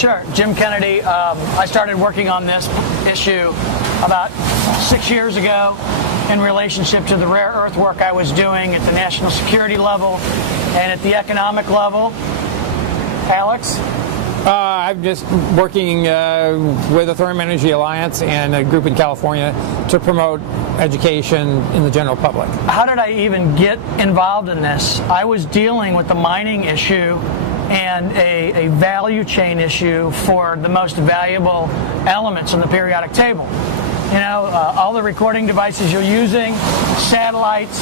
Sure. Jim Kennedy. I started working on this issue about 6 years ago in relationship to the rare earth work I was doing at the national security level and at the economic level. Alex? I'm just working with the Thorium Energy Alliance and a group in California to promote education in the general public. How did I even get involved in this? I was dealing with the mining issue and a value chain issue for the most valuable elements on the periodic table. You know, all the recording devices you're using, satellites,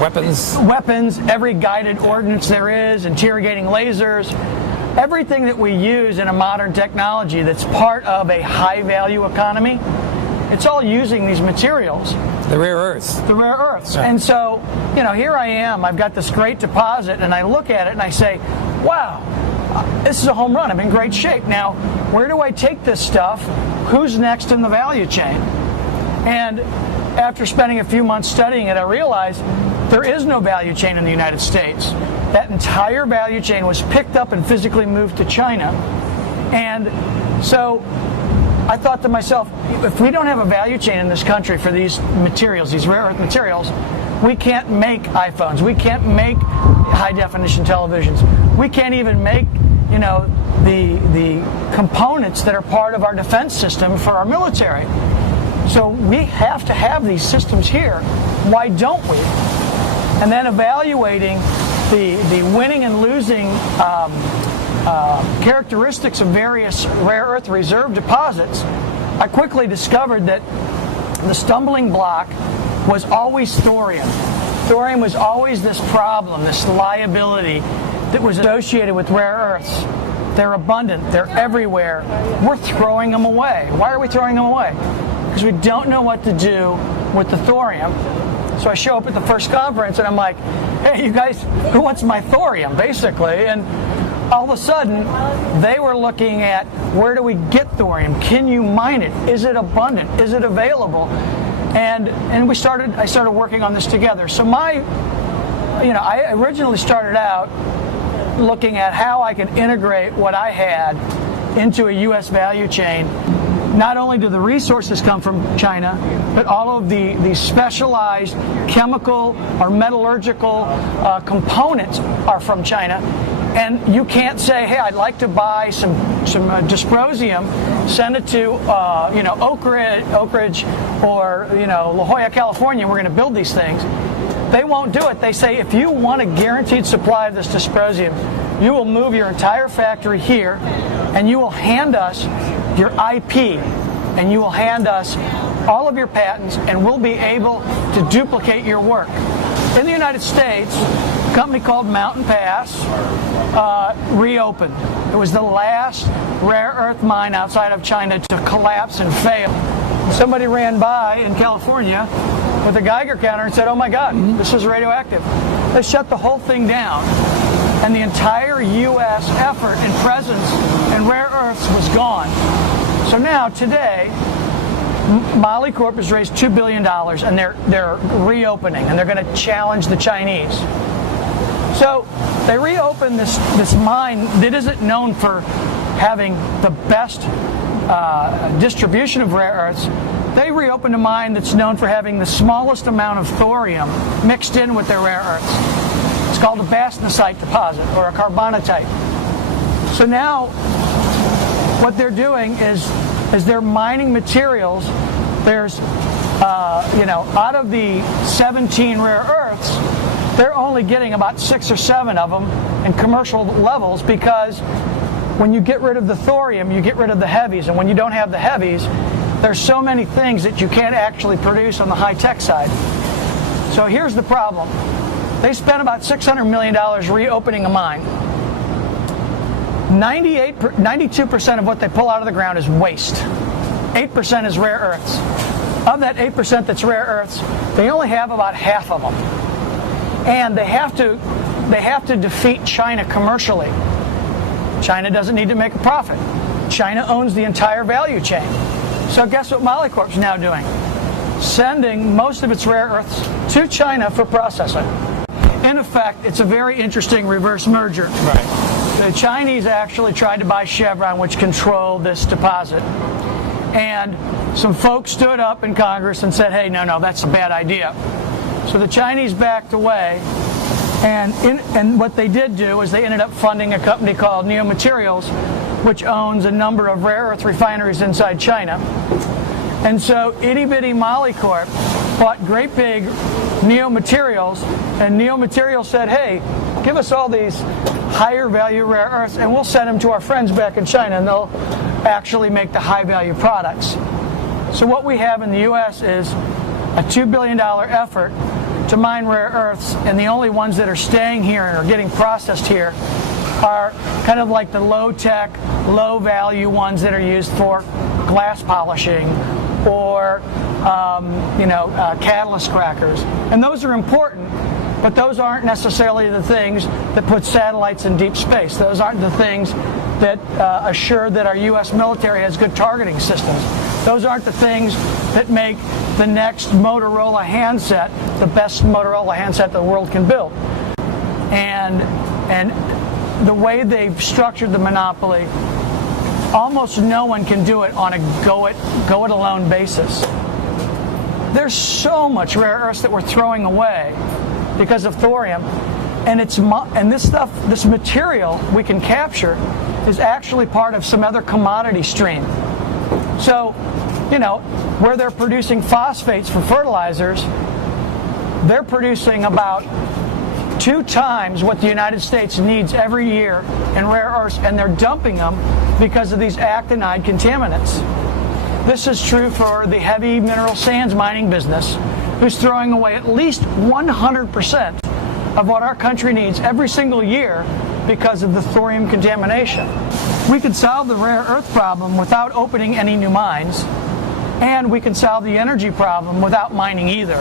weapons, every guided ordnance there is, interrogating lasers, everything that we use in a modern technology that's part of a high-value economy, it's all using these materials. The rare earths. The rare earths. Yeah. And so, you know, here I am, I've got this great deposit, and I look at it and I say, wow, this is a home run, I'm in great shape. Now, where do I take this stuff? Who's next in the value chain? And after spending a few months studying it, I realized there is no value chain in the United States. That entire value chain was picked up and physically moved to China. And so I thought to myself, if we don't have a value chain in this country for these materials, these rare earth materials, we can't make iPhones, we can't make high definition televisions, we can't even make, you know, the components that are part of our defense system for our military. So we have to have these systems here. Why don't we? And then evaluating the winning and losing characteristics of various rare earth reserve deposits, I quickly discovered that the stumbling block was always thorium. Thorium was always this problem, this liability that was associated with rare earths. They're abundant, they're everywhere. We're throwing them away. Why are we throwing them away? Because we don't know what to do with the thorium. So I show up at the first conference and I'm like, hey, you guys, who wants my thorium, basically? And all of a sudden, they were looking at, where do we get thorium? Can you mine it? Is it abundant? Is it available? And I started working on this together. So I originally started out looking at how I could integrate what I had into a U.S. value chain. Not only do the resources come from China, but all of the specialized chemical or metallurgical components are from China. And you can't say, hey, I'd like to buy some dysprosium, send it to Oak Ridge or La Jolla, California, we're going to build these things. They won't do it. They say, if you want a guaranteed supply of this dysprosium, you will move your entire factory here, and you will hand us your IP, and you will hand us all of your patents, and we'll be able to duplicate your work. In the United States, a company called Mountain Pass reopened. It was the last rare earth mine outside of China to collapse and fail. Somebody ran by in California with a Geiger counter and said, oh my God, this is radioactive. They shut the whole thing down, and the entire U.S. effort and presence in rare earths was gone. So now, today, Moly Corp has raised $2 billion, and they're reopening, and they're going to challenge the Chinese. So they reopened this mine that isn't known for having the best distribution of rare earths. They reopened a mine that's known for having the smallest amount of thorium mixed in with their rare earths. It's called a bastnasite deposit, or a carbonatite. So now what they're doing is they're mining materials. There's out of the 17 rare earths, they're only getting about 6 or 7 of them in commercial levels, because when you get rid of the thorium, you get rid of the heavies, and when you don't have the heavies, there's so many things that you can't actually produce on the high-tech side. So here's the problem. They spent about $600 million reopening a mine. 92% of what they pull out of the ground is waste. 8% is rare earths. Of that 8% that's rare earths, they only have about half of them. And they have to defeat China commercially. China doesn't need to make a profit. China owns the entire value chain. So guess what Moly Corp's now doing? Sending most of its rare earths to China for processing. In effect, it's a very interesting reverse merger. Right. The Chinese actually tried to buy Chevron, which controlled this deposit. And some folks stood up in Congress and said, hey, no, that's a bad idea. So the Chinese backed away, and what they did do is they ended up funding a company called Neo Materials, which owns a number of rare earth refineries inside China. And so itty bitty Molycorp bought great big Neo Materials, and Neo Materials said, hey, give us all these higher value rare earths and we'll send them to our friends back in China and they'll actually make the high value products. So what we have in the US is a $2 billion effort to mine rare earths, and the only ones that are staying here and are getting processed here are kind of like the low-tech, low-value ones that are used for glass polishing or catalyst crackers. And those are important, but those aren't necessarily the things that put satellites in deep space. Those aren't the things that assure that our U.S. military has good targeting systems. Those aren't the things that make the next Motorola handset the best Motorola handset the world can build. And the way they've structured the monopoly, almost no one can do it on a go it alone basis. There's so much rare earths that we're throwing away because of thorium, and this material we can capture is actually part of some other commodity stream. So, where they're producing phosphates for fertilizers, they're producing about 2 times what the United States needs every year in rare earths, and they're dumping them because of these actinide contaminants. This is true for the heavy mineral sands mining business, who's throwing away at least 100% of what our country needs every single year because of the thorium contamination. We could solve the rare earth problem without opening any new mines, and we can solve the energy problem without mining either.